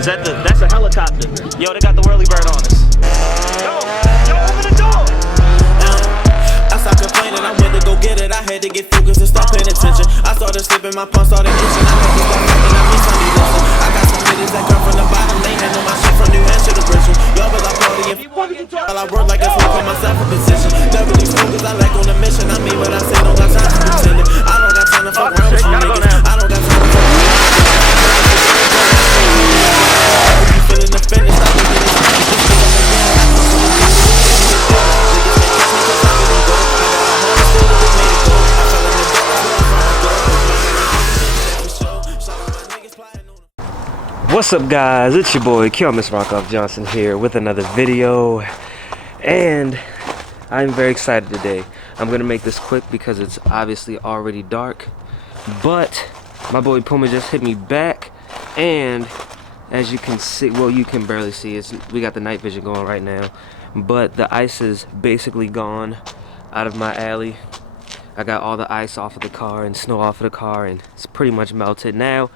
Is that that's a helicopter. Yo, they got the whirly bird on us. Yo, open the door. I stopped complaining, I went to go get it. I had to get focused and start paying attention. I started slipping, my palms started itching. I had to start thinking, I miss Sunday listen. I got some niggas that come from the bottom. They handle my shit from New Hampshire to Bristol. Y'all was like partying. While I work like a fool, put myself in position. Never these focus, I like on the mission. I mean what I say, don't got time to pretend it. I don't got time to fuck around with you niggas. I don't got time to fuck around with you. You feeling the finish, stop looking at What's up, guys? It's your boy Mr. Rockoff Johnson here with another video, and I'm very excited today. I'm gonna make this quick because it's obviously already dark, but my boy Puma just hit me back, and as you can see, well, you can barely see, we got the night vision going right now, but the ice is basically gone out of my alley. I got all the ice off of the car and snow off of the car, and it's pretty much melted now.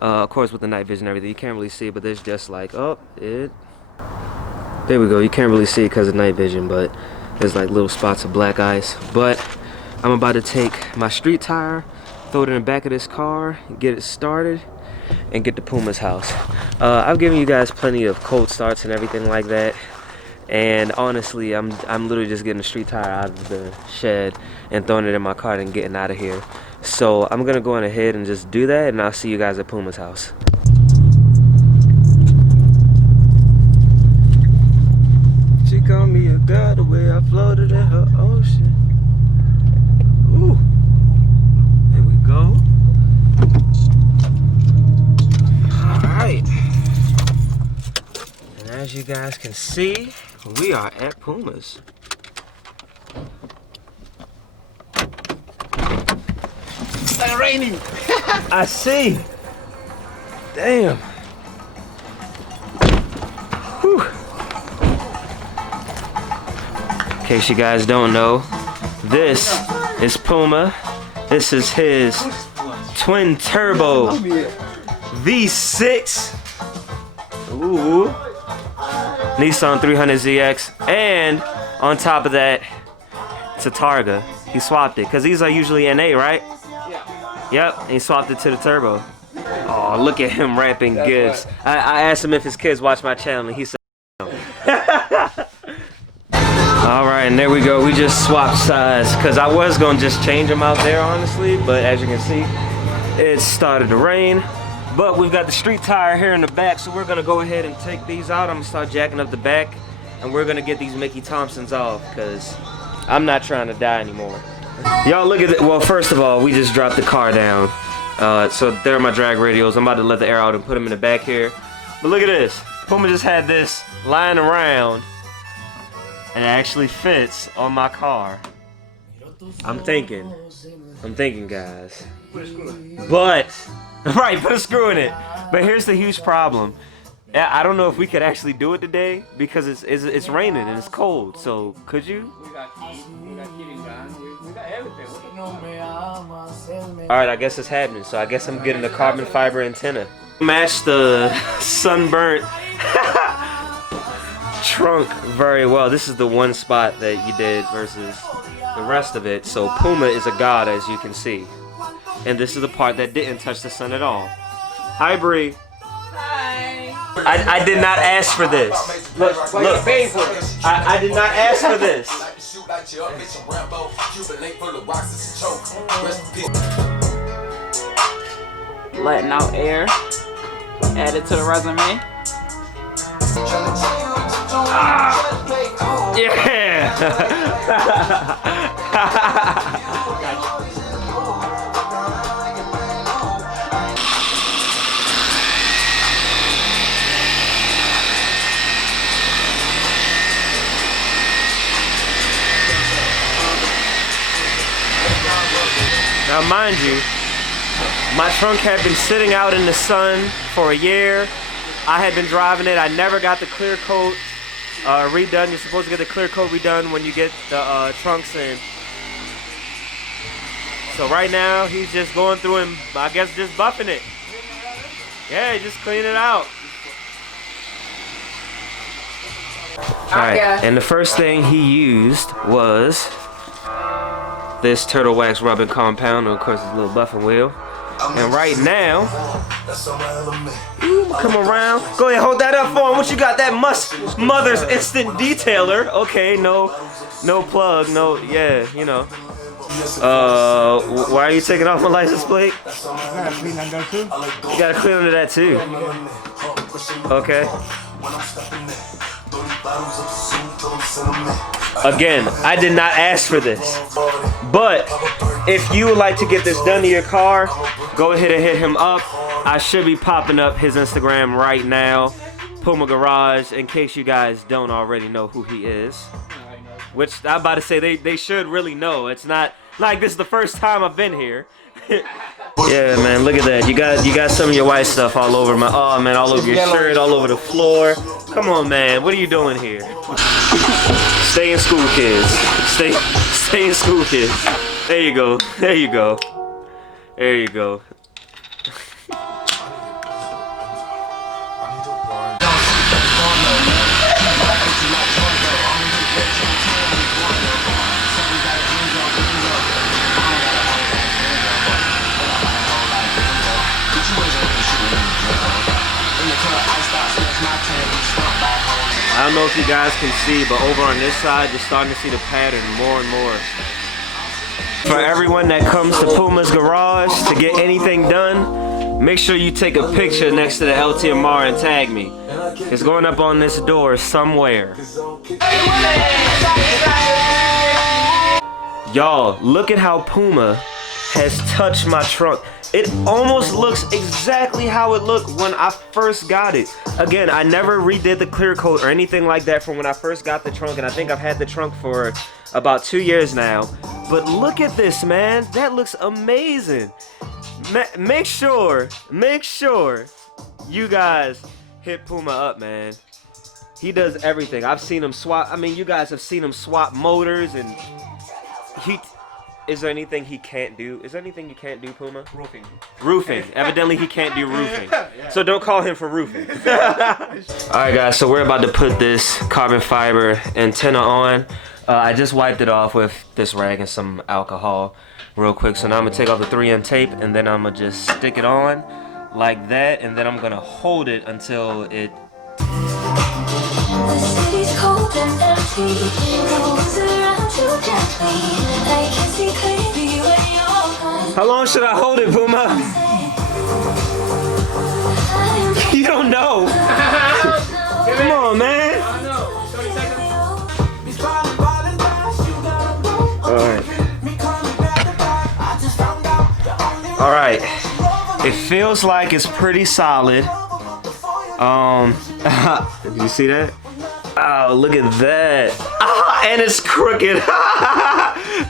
Of course, with the night vision and everything, you can't really see it, but there's just like, there we go. You can't really see it because of night vision, but there's like little spots of black ice. But I'm about to take my street tire, throw it in the back of this car, get it started, and get to Puma's house. I've given you guys plenty of cold starts and everything like that, and honestly, I'm literally just getting the street tire out of the shed and throwing it in my car and getting out of here. So I'm gonna go on ahead and just do that, and I'll see you guys at Puma's house. She called me a girl the way I floated in her ocean. Ooh, there we go. All right, and as you guys can see, we are at Puma's. It's raining. I see. Damn. Whew. In case you guys don't know, this is Puma. This is his twin turbo V6. Ooh. Nissan 300ZX, and on top of that, it's a Targa. He swapped it because these are usually NA, right? Yep, and he swapped it to the turbo. Oh, look at him wrapping gifts. I asked him if his kids watch my channel, and he said no. Alright, and there we go. We just swapped sides, because I was going to just change them out there, honestly, but as you can see, it started to rain. But we've got the street tire here in the back, so we're going to go ahead and take these out. I'm going to start jacking up the back, and we're going to get these Mickey Thompsons off, because I'm not trying to die anymore. Y'all look at it. Well, first of all, we just dropped the car down. So there are my drag radials. I'm about to let the air out and put them in the back here. But look at this. Puma just had this lying around, and it actually fits on my car. I'm thinking, guys. But, right, put a screw in it. But here's the huge problem. I don't know if we could actually do it today because it's raining and it's cold. So could you? We got heating guns. We got everything. All right, I guess it's happening. So I guess I'm getting the carbon fiber antenna. Match the sunburnt trunk very well. This is the one spot that you did versus the rest of it. So Puma is a god, as you can see. And this is the part that didn't touch the sun at all. Hi, Bree. I did not ask for this. Look. I did not ask for this. Letting out air. Add it to the resume. Yeah. Now, mind you, my trunk had been sitting out in the sun for a year. I had been driving it. I never got the clear coat redone. You're supposed to get the clear coat redone when you get the trunks in. So right now, he's just going through and I guess just buffing it. Yeah, just clean it out. Alright, and the first thing he used was this turtle wax rubbing compound, and of course his little buffing wheel. And right now, come around. Go ahead, hold that up for him. What you got? That Mother's Instant Detailer. Okay, no plug, no, yeah, you know. Why are you taking off my license plate? You gotta clean under that too. Okay. Again, I did not ask for this, but if you would like to get this done to your car, go ahead and hit him up. I should be popping up his Instagram right now, Puma Garage, in case you guys don't already know who he is. Which I'm about to say they should really know. It's not like this is the first time I've been here. Yeah, man, look at that. You got some of your white stuff all over my all over your shirt, all over the floor. Come on, man. What are you doing here? Stay in school, kids. Stay in school, kids. There you go. There you go. There you go. I don't know if you guys can see, but over on this side, you're starting to see the pattern more and more. For everyone that comes to Puma's Garage to get anything done, make sure you take a picture next to the LTMR and tag me. It's going up on this door somewhere. Y'all, look at how Puma has touched my trunk. It almost looks exactly how it looked when I first got it. Again, I never redid the clear coat or anything like that from when I first got the trunk, and I think I've had the trunk for about 2 years now. But look at this, man. That looks amazing. Make sure you guys hit Puma up, man. He does everything. I've seen him swap. I mean, you guys have seen him swap motors, and is there anything he can't do? Is there anything you can't do, Puma? Roofing. Roofing. Evidently, he can't do roofing. So don't call him for roofing. Alright, guys, so we're about to put this carbon fiber antenna on. I just wiped it off with this rag and some alcohol real quick. So now I'm going to take off the 3M tape, and then I'm going to just stick it on like that, and then I'm going to hold it until it... The city's cold and empty. Goes around too gently. I can see clearly when you're gone. How long should I hold it, Puma? You don't know. Come on, man. All right. It feels like it's pretty solid. Did you see that? Oh, look at that. Ah, and it's crooked.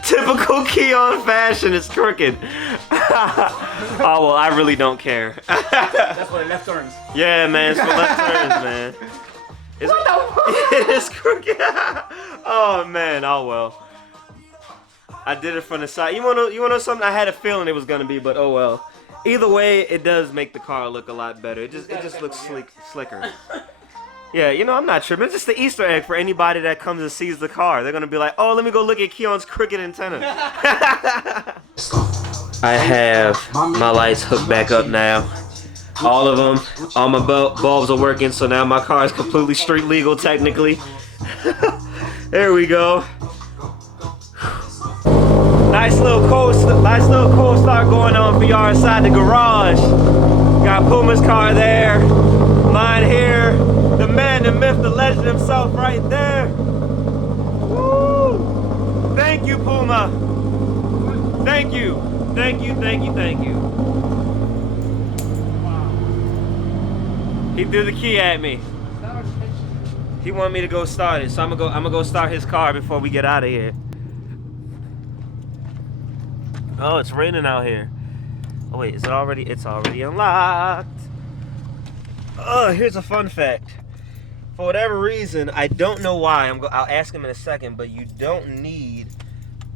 Typical Keon fashion, it's crooked. Oh, well, I really don't care. That's for the left turns. Yeah, man, it's for left turns, man. What the fuck? It is crooked. Oh, man, oh, well. I did it from the side. You wanna know something? I had a feeling it was gonna be, but oh, well. Either way, it does make the car look a lot better. It just looks slicker. Yeah, you know, I'm not tripping. It's just the Easter egg for anybody that comes and sees the car. They're gonna be like, oh, let me go look at Keon's crooked antenna. I have my lights hooked back up now. All of them. All my bulbs are working, so now my car is completely street legal, technically. There we go. Nice little cold start going on for y'all inside the garage. Got Puma's car there, mine here, the man, the myth, the legend himself right there. Woo! Thank you, Puma. Thank you. Thank you, thank you, thank you. He threw the key at me. He wanted me to go start it, so I'm gonna go start his car before we get out of here. Oh, it's raining out here. Oh wait, is it already? It's already unlocked. Oh, here's a fun fact. For whatever reason, I don't know why. I'll ask him in a second, but you don't need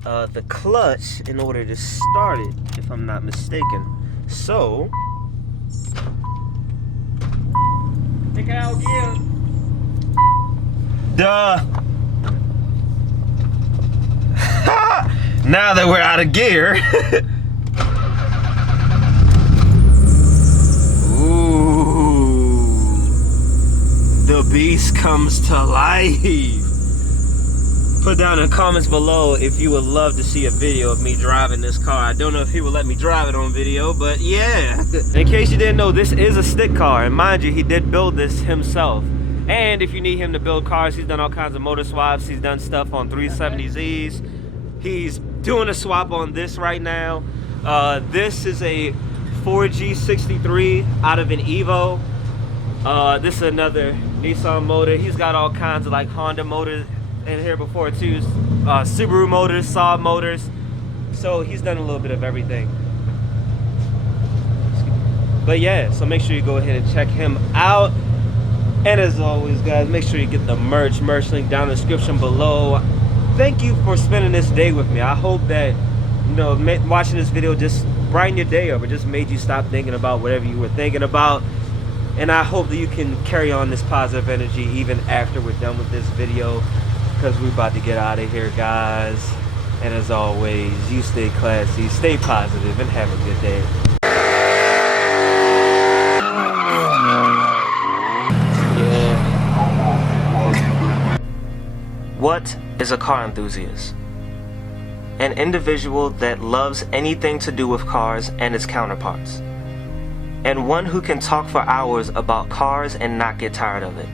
the clutch in order to start it, if I'm not mistaken. So, take it out again. Duh. Now that we're out of gear. Ooh. The beast comes to life. Put down in the comments below if you would love to see a video of me driving this car. I don't know if he would let me drive it on video, but yeah. In case you didn't know, this is a stick car, and mind you, he did build this himself. And if you need him to build cars, he's done all kinds of motor swaps. He's done stuff on 370Zs. He's doing a swap on this right now. This is a 4G63 out of an Evo. This is another Nissan motor. He's got all kinds of like Honda motors in here before too. Subaru motors, Saab motors. So he's done a little bit of everything. But yeah, so make sure you go ahead and check him out. And as always, guys, make sure you get the merch link down in the description below. Thank you for spending this day with me. I hope that, you know, watching this video just brightened your day up. It just made you stop thinking about whatever you were thinking about. And I hope that you can carry on this positive energy even after we're done with this video, because we're about to get out of here, guys. And as always, you stay classy, stay positive, and have a good day. What is a car enthusiast? An individual that loves anything to do with cars and its counterparts. And one who can talk for hours about cars and not get tired of it.